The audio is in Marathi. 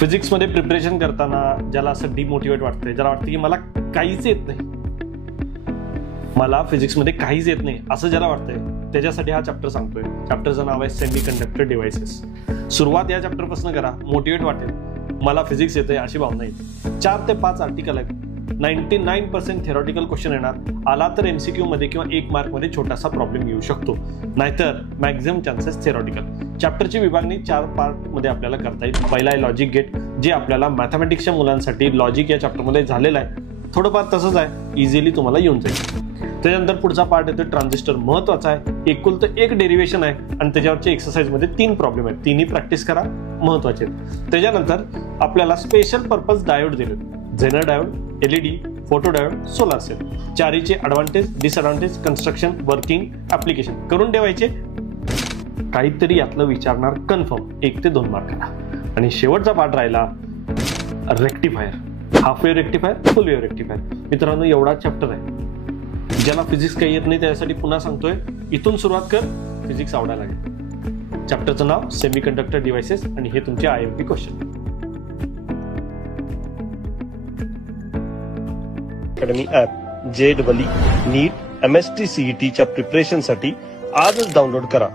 फिजिक्समध्ये प्रिपरेशन करताना ज्याला असं डिमोटिवेट वाटतंय, ज्याला वाटतं की मला काहीच येत नाही, मला फिजिक्समध्ये काहीच येत नाही असं ज्याला वाटतंय, त्याच्यासाठी हा चॅप्टर सांगतोय. चॅप्टरचं नाव आहे सेमीकंडक्टर डिव्हाइसेस. सुरुवात या चॅप्टरपासून करा, मोटिवेट वाटेल, मला फिजिक्स येतंय अशी भावना येईल. 4 ते 5 आर्टिकल आहेत, 99% थेरॉटिकल क्वेश्चन येणार. आला तर MCQ मध्ये किंवा 1 मार्कमध्ये छोटासा प्रॉब्लेम येऊ शकतो, नाहीतर मॅक्झिमम चान्सेस थेरॉटिकल. चॅप्टरची विभागणी 4 पार्टमध्ये आपल्याला करता येईल. पहिला आहे लॉजिक गेट, जे आपल्याला मॅथमॅटिक्सच्या मुलांसाठी लॉजिक या चॅप्टरमध्ये झालेलं आहे, थोडंफार तसंच आहे, इझिली तुम्हाला येऊन जाईल. त्याच्यानंतर पुढचा पार्ट येतो ट्रान्झिस्टर, महत्वाचा आहे. एकुलतं एक डेरिव्हेशन आहे आणि त्याच्यावरच्या एक्सरसाइजमध्ये 3 प्रॉब्लेम आहेत, तिन्ही प्रॅक्टिस करा, महत्वाचे आहेत. त्याच्यानंतर आपल्याला स्पेशल पर्पज डायोड दिले, zener diode, LED, photo diode, solar cell. चारीचे advantage, disadvantage, construction, working, application करून ठेवायचे. काहीतरी यातलं विचारणार कन्फर्म, 1 ते 2 मार्काला. आणि शेवटचा पार्ट राहिला रेक्टिफायर, हाफ वेव्ह रेक्टिफायर, फुल वेव्ह रेक्टिफायर. मित्रांनो, एवढा चॅप्टर आहे. ज्याला फिजिक्स काही येत नाही त्यासाठी पुन्हा सांगतोय, इथून सुरुवात कर, फिजिक्स आवडायला लागेल. चॅप्टरचं नाव सेमीकंडक्टर डिव्हाइसेस आणि हे तुमचे IMP question. Academy app JEE, NEET, MST CET च्या प्रिपरेशनसाठी आजच डाउनलोड करा.